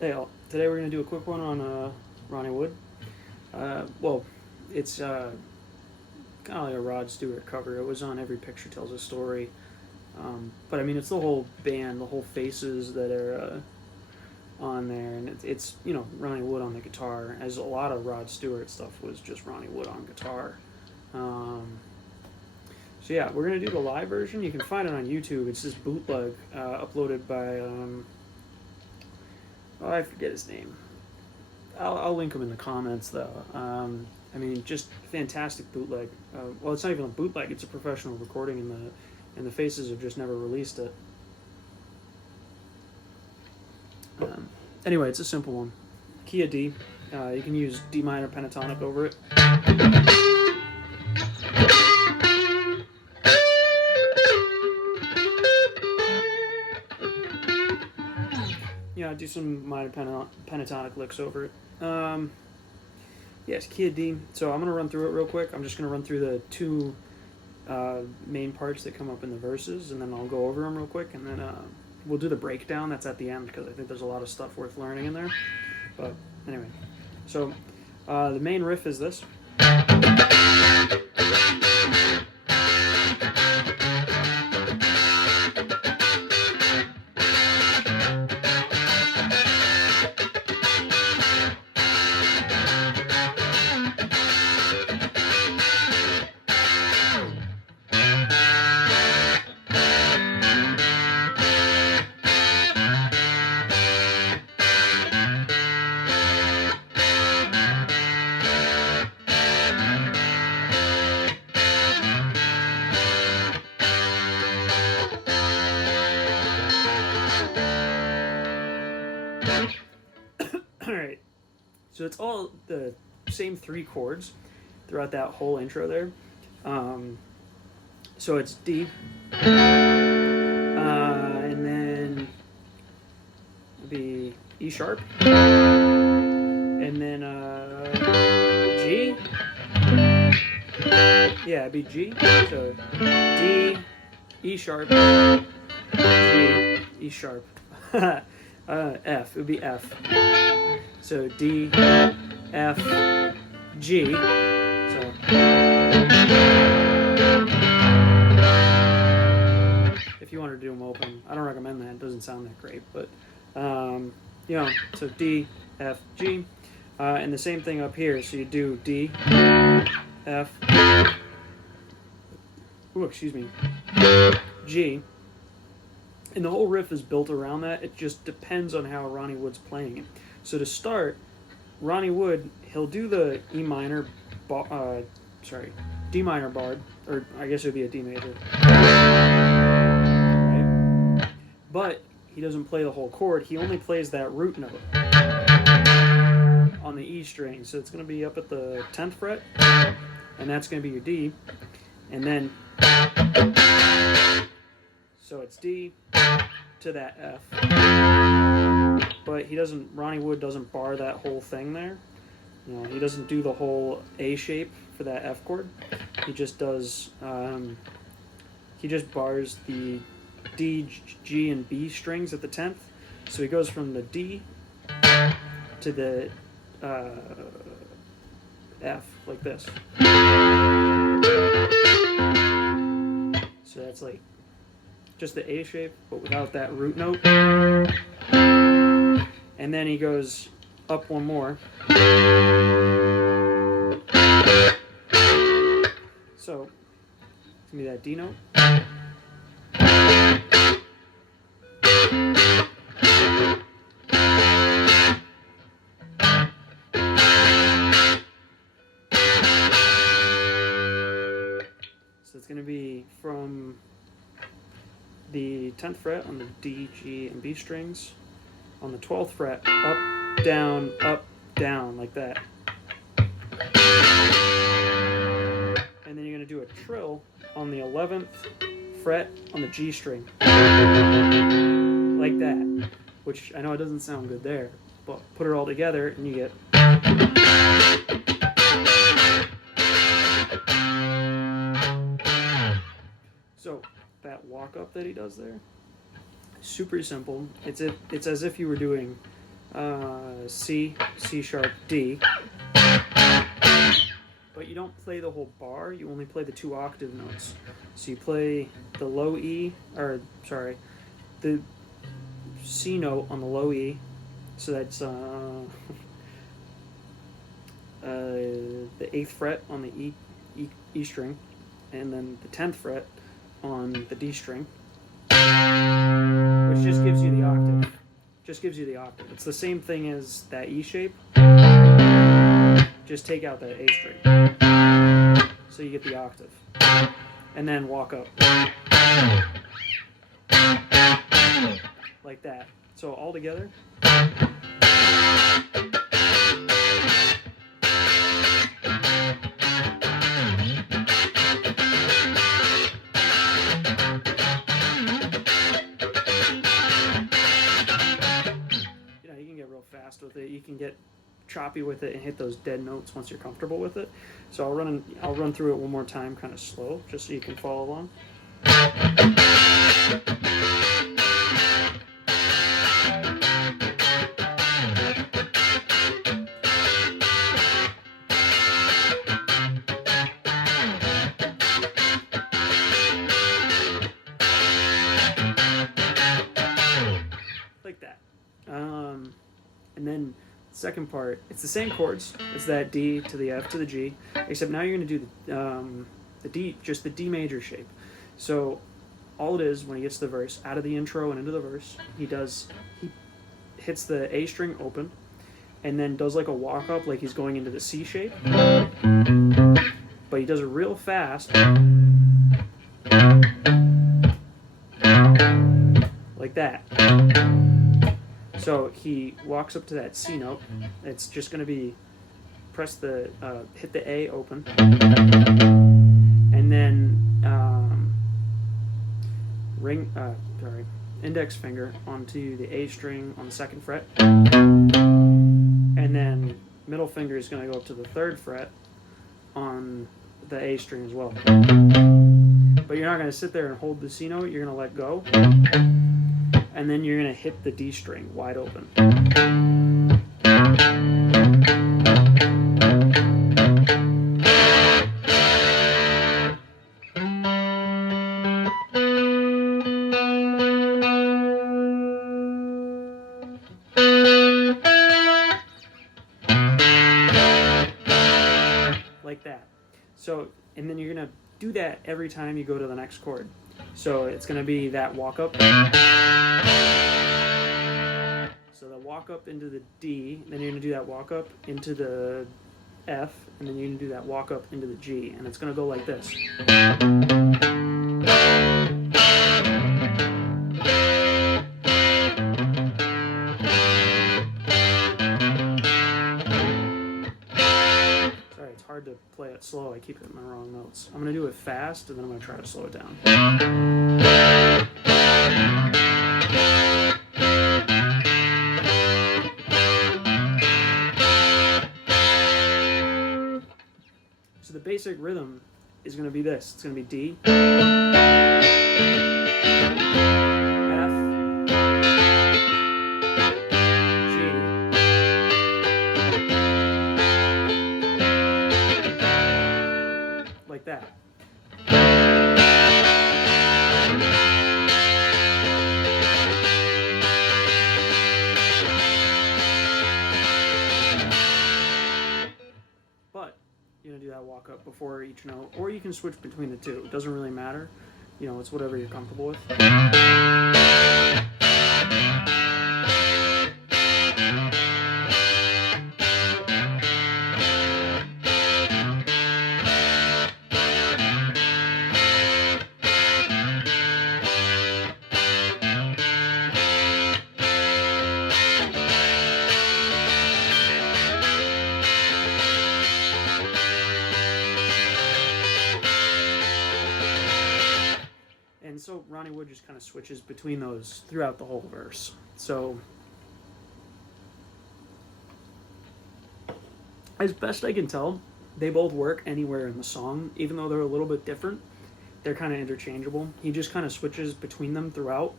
Hey all, today we're going to do a quick one on Ronnie Wood. Well, it's kind of like a Rod Stewart cover. It was on Every Picture Tells a Story. But I mean, it's the whole band, the whole faces that are on there. And it's, Ronnie Wood on the guitar, as a lot of Rod Stewart stuff was just Ronnie Wood on guitar. So yeah, we're going to do the live version. You can find it on YouTube. It's this bootleg uploaded by, I forget his name. I'll link him in the comments though. I mean, just fantastic bootleg. Well, it's not even a bootleg; it's a professional recording, and the Faces have just never released it. Anyway, it's a simple one. Key of D. You can use D minor pentatonic over it. Yeah, do some minor pentatonic licks over it. Yes, key of D. So I'm going to run through it real quick. I'm just going to run through the two main parts that come up in the verses, and then I'll go over them real quick, and then we'll do the breakdown. That's at the end, because I think there's a lot of stuff worth learning in there. But anyway, so the main riff is this. Alright, so it's all the same three chords throughout that whole intro there. So it's D, and then it'll be E sharp, and then G. Yeah, it'd be G. So D, E sharp, G, E sharp. F. It would be F. So D, F, G. So if you want to do them open, I don't recommend that. It doesn't sound that great, but so D, F, G, and the same thing up here. So you do D, F. Ooh, excuse me. G. And the whole riff is built around that. It just depends on how Ronnie Wood's playing it. So to start, Ronnie Wood, he'll do the D minor barred, or I guess it would be a D major. Right? But he doesn't play the whole chord. He only plays that root note on the E string. So it's going to be up at the 10th fret, and that's going to be your D. And then, so it's D to that F. But Ronnie Wood doesn't bar that whole thing there. He doesn't do the whole A shape for that F chord. He just does, he just bars the D, G, and B strings at the 10th. So he goes from the D to the F, like this. So that's like just the A shape, but without that root note. And then he goes up one more. So it's gonna be that D note. So it's gonna be from the 10th fret on the D, G, and B strings. On the 12th fret, up, down, like that. And then you're going to do a trill on the 11th fret on the G string. Like that. Which I know it doesn't sound good there, but put it all together and you get. So that walk up that he does there, super simple. It's as if you were doing C, C sharp, D. But you don't play the whole bar, you only play the 2 octave notes. So you play the low E, or sorry, the C note on the low E, so that's the 8th fret on the E string, and then the 10th fret on the D string, which just gives you the octave. Just gives you the octave. It's the same thing as that E shape. Just take out that A string. So you get the octave. And then walk up. Like that. So all together. Fast with it, you can get choppy with it and hit those dead notes once you're comfortable with it. So I'll run through it one more time, kind of slow, just so you can follow along. Like that. And then the second part, it's the same chords. It's that D to the F to the G, except now you're going to do the D, just the D major shape. So all it is, when he gets to the verse, out of the intro and into the verse, he hits the A string open, and then does like a walk up, like he's going into the C shape. But he does it real fast, like that. So he walks up to that C note. It's just going to be hit the A open, and then index finger onto the A string on the 2nd fret, and then middle finger is going to go up to the 3rd fret on the A string as well. But you're not going to sit there and hold the C note. You're going to let go. And then you're going to hit the D string wide open. Like that. So, and then you're going to do that every time you go to the next chord. So it's going to be that walk up. So the walk up into the D, then you're going to do that walk up into the F, and then you're going to do that walk up into the G, and it's going to go like this. Sorry, it's hard to play it slow. I keep hitting my wrong notes. I'm going to do it fast, and then I'm going to try to slow it down. So the basic rhythm is going to be this. It's going to be D, F, G, like that. But you're going to do that walk up before each note, or you can switch between the two. It doesn't really matter. You know, it's whatever you're comfortable with. And so Ronnie Wood just kind of switches between those throughout the whole verse. So as best I can tell, they both work anywhere in the song. Even though they're a little bit different, they're kind of interchangeable. He just kind of switches between them throughout.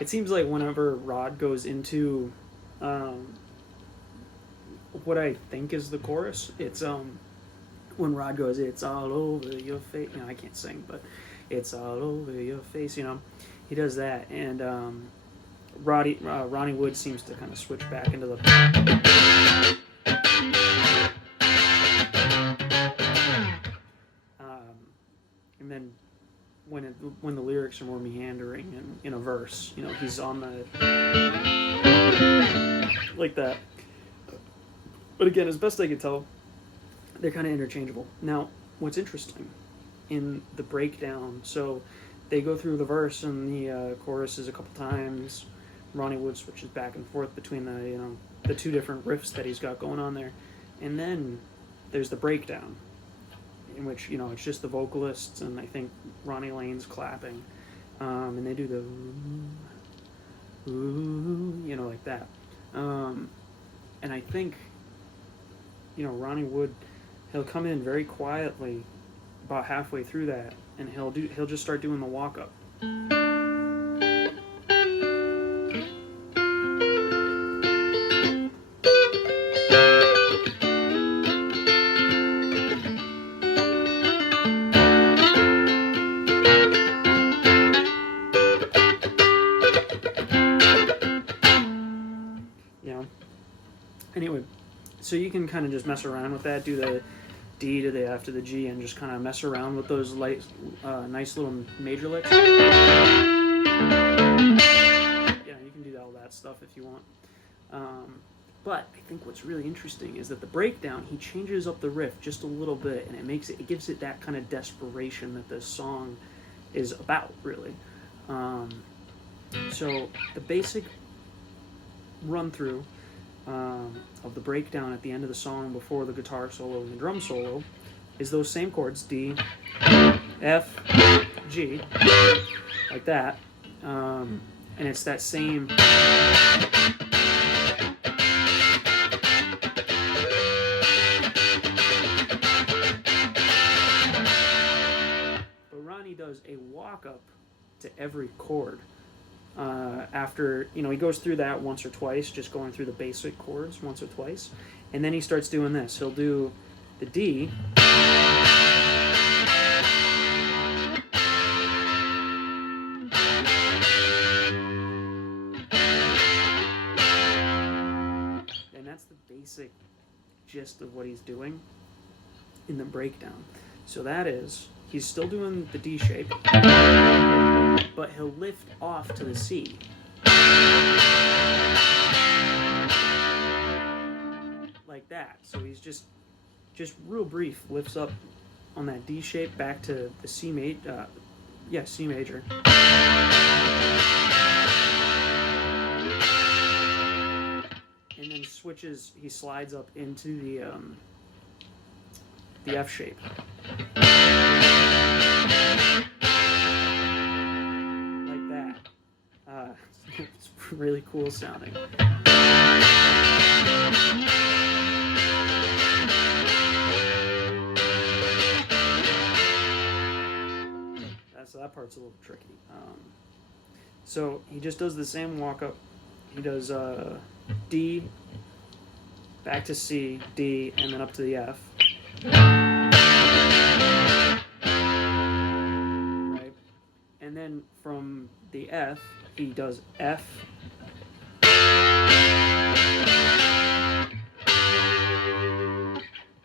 It seems like whenever Rod goes into what I think is the chorus. It's when Rod goes, "It's all over your face." I can't sing, but "It's all over your face." He does that, and Ronnie Wood seems to kind of switch back into the. And then when the lyrics are more meandering and in a verse, he's on the like that. But again, as best I can tell, they're kind of interchangeable. Now, what's interesting in the breakdown, so they go through the verse and the choruses a couple times. Ronnie Wood switches back and forth between the two different riffs that he's got going on there, and then there's the breakdown, in which it's just the vocalists and I think Ronnie Lane's clapping, and they do the ooh, like that, and I think Ronnie Wood, he'll come in very quietly about halfway through that, and he'll just start doing the walk up. Anyway, so you can kind of just mess around with that, do the D to the F to the G, and just kind of mess around with those nice little major licks. Yeah, you can do all that stuff if you want. But I think what's really interesting is that the breakdown, he changes up the riff just a little bit, and it gives it that kind of desperation that this song is about, really. So the basic run through of the breakdown at the end of the song before the guitar solo and the drum solo is those same chords, D, F, G, like that, and it's that same but Ronnie does a walk up to every chord. After, he goes through that once or twice, just going through the basic chords once or twice, and then he starts doing this. He'll do the D, and that's the basic gist of what he's doing in the breakdown. So that is, he's still doing the D shape, but he'll lift off to the C. Like that. So he's just real brief, lifts up on that D shape back to the C major. C major. And then switches, he slides up into the F shape. It's really cool sounding. So that part's a little tricky. So he just does the same walk up. He does D, back to C, D, and then up to the F. Right? And then from the F, he does F,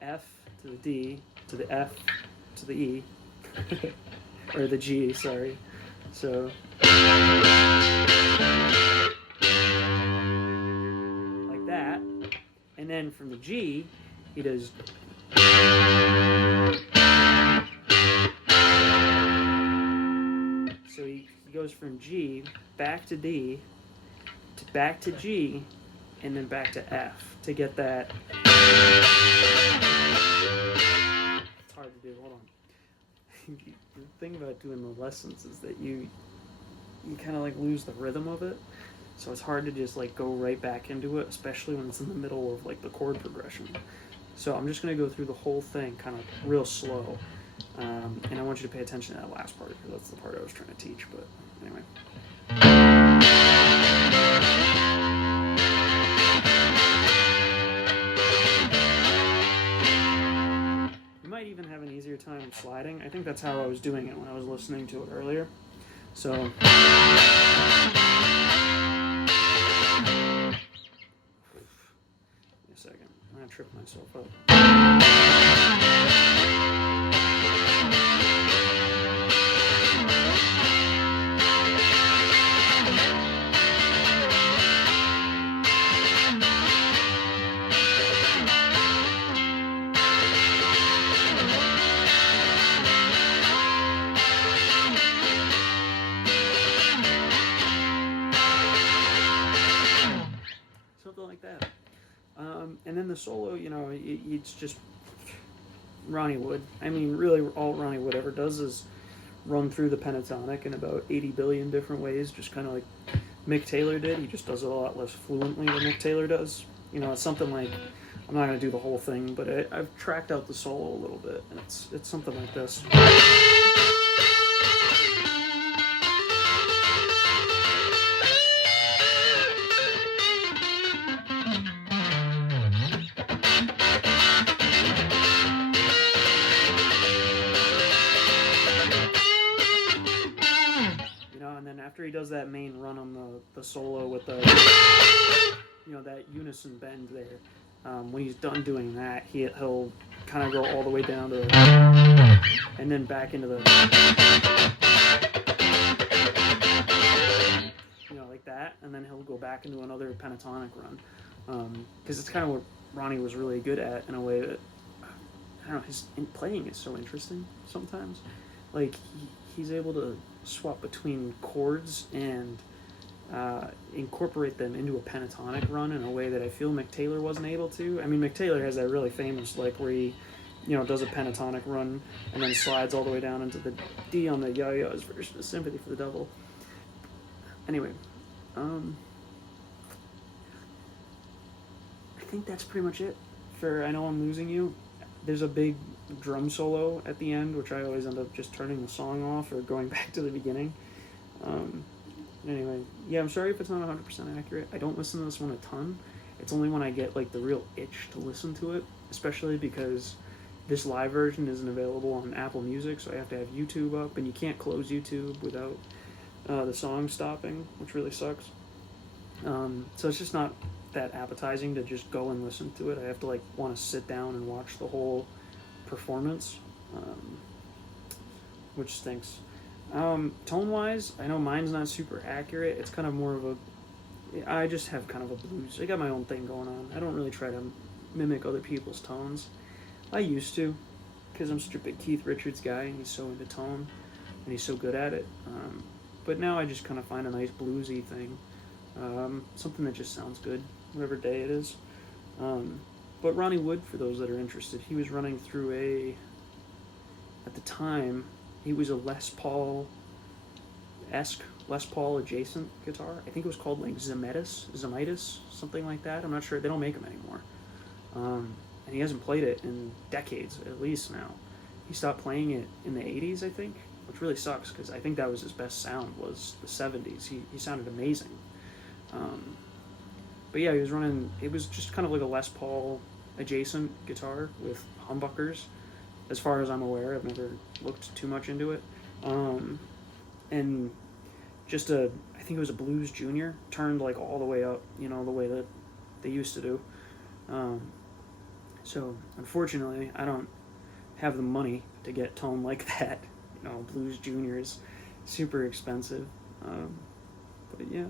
F to the D, to the F, to the E, or the G, sorry. So, like that. And then from the G, he does so he goes from G back to D to back to G and then back to F to get that. It's hard to do. Hold on. The thing about doing the lessons is that you kind of like lose the rhythm of it, so it's hard to just like go right back into it, especially when it's in the middle of like the chord progression. So I'm just going to go through the whole thing kind of real slow, and I want you to pay attention to that last part because that's the part I was trying to teach. But anyway. and sliding. I think that's how I was doing it when I was listening to it earlier. So a second, I'm gonna trip myself up. Something like that. And then the solo, it's just Ronnie Wood. I mean, really, all Ronnie Wood ever does is run through the pentatonic in about 80 billion different ways, just kind of like Mick Taylor did. He just does it a lot less fluently than Mick Taylor does. It's something like, I'm not going to do the whole thing, but I've tracked out the solo a little bit, and it's something like this. And then after he does that main run on the solo with the, that unison bend there, when he's done doing that, he'll kind of go all the way down to, and then back into the, like that, and then he'll go back into another pentatonic run, because it's kind of what Ronnie was really good at in a way that, I don't know, his playing is so interesting sometimes. Like, he's able to swap between chords and incorporate them into a pentatonic run in a way that I feel Mick Taylor wasn't able to. I mean, Mick Taylor has that really famous, like, where he, does a pentatonic run and then slides all the way down into the D on the Yo-Yo's version of Sympathy for the Devil. Anyway, I think that's pretty much it for I Know I'm Losing You. There's a big drum solo at the end, which I always end up just turning the song off or going back to the beginning. Anyway, yeah, I'm sorry if it's not 100% accurate. I don't listen to this one a ton. It's only when I get like the real itch to listen to it, especially because this live version isn't available on Apple Music, so I have to have YouTube up, and you can't close YouTube without the song stopping, which really sucks. So it's just not that appetizing to just go and listen to it. I have to like want to sit down and watch the whole performance, which stinks. Tone wise, I know mine's not super accurate. It's kind of more of I just have kind of a blues. I got my own thing going on. I don't really try to mimic other people's tones. I used to, because I'm such a big Keith Richards guy, and he's so into tone, and he's so good at it. But now I just kind of find a nice bluesy thing, something that just sounds good, whatever day it is. But Ronnie Wood, for those that are interested, he was running through at the time, he was a Les Paul-esque, Les Paul adjacent guitar. I think it was called like Zemitis, something like that. I'm not sure. They don't make them anymore. And he hasn't played it in decades, at least now. He stopped playing it in the 80s, I think, which really sucks because I think that was his best sound, was the 70s. He sounded amazing. But yeah, he was running, it was just kind of like a Les Paul adjacent guitar with humbuckers. As far as I'm aware, I've never looked too much into it. And just I think it was a Blues Junior, turned like all the way up, the way that they used to do. So unfortunately, I don't have the money to get tone like that. Blues Junior is super expensive. But yeah.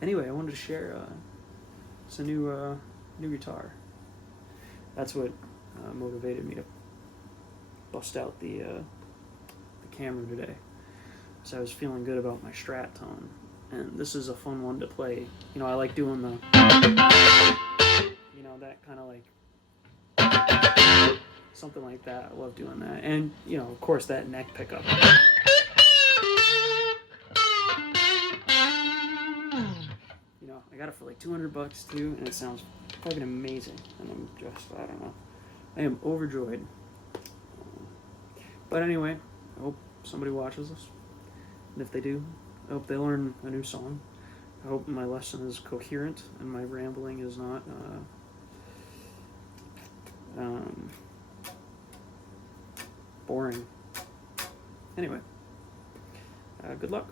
Anyway, I wanted to share it's a new guitar. That's what motivated me to bust out the camera today. So I was feeling good about my Strat tone, and this is a fun one to play. I like doing the, that kind of like, something like that. I love doing that, and of course that neck pickup. I got it for like $200 too, and it sounds fucking amazing. And I don't know, I am overjoyed. But anyway, I hope somebody watches this. And if they do, I hope they learn a new song. I hope my lesson is coherent and my rambling is not boring. Anyway, good luck.